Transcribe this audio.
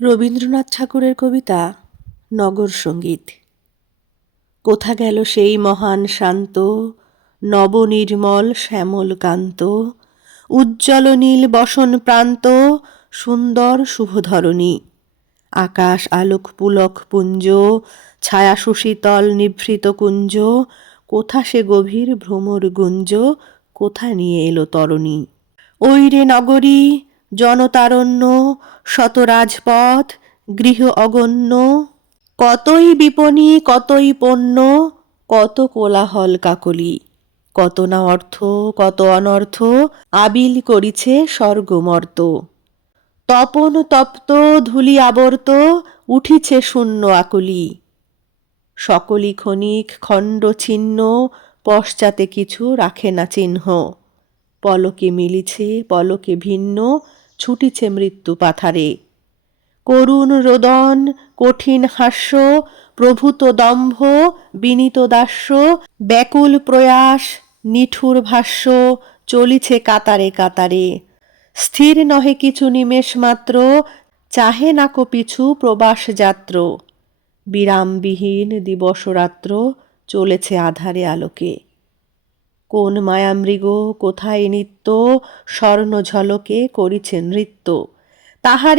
রবীন্দ্রনাথ ঠাকুরের কবিতা নগর সঙ্গীত। কোথা গেল সেই মহান শান্ত, নবনির্মল শ্যামল কান্ত, উজ্জ্বল নীল বসন প্রান্ত, সুন্দর শুভধরণী। আকাশ আলোক পুলক পুঞ্জ, ছায়া সুশীতল নিভৃত কুঞ্জ, কোথা সে গভীর ভ্রমর গুঞ্জ, কোথা নিয়ে এলো তরণী। ওই রে নগরী, জনতারণ্য, শত রাজপথ, গৃহ অগণ্য, কতই বিপণী কতই পণ্য, কত কোলাহল কাকলি, কত না অর্থ কত অনর্থ, আবিল করিছে স্বর্গমর্ত। তপন তপ্ত ধূলি আবর্ত, উঠিছে শূন্য আকুলি। সকলি ক্ষণিক খণ্ড ছিন্ন, পশ্চাতে কিছু রাখে না চিহ্ন। পলকে মিলিছে পলকে ভিন্ন, ছুটিছে মৃত্যু পাথারে। করুণ রোদন কঠিন হাস্য, প্রভূত দম্ভ বিনীত দাস্য, ব্যাকুল প্রয়াস নিঠুর ভাষ্য, চলিছে কাতারে কাতারে। স্থির নহে কিছু নিমেষ মাত্র, চাহে নাকো পিছু প্রবাস যাত্র। বিরামবিহীন দিবস রাত্র, চলেছে আধারে আলোকে। কোন মায়ামৃগ কোথায় নিত্য, স্বর্ণ ঝলকে করিছে নৃত্য। তাহার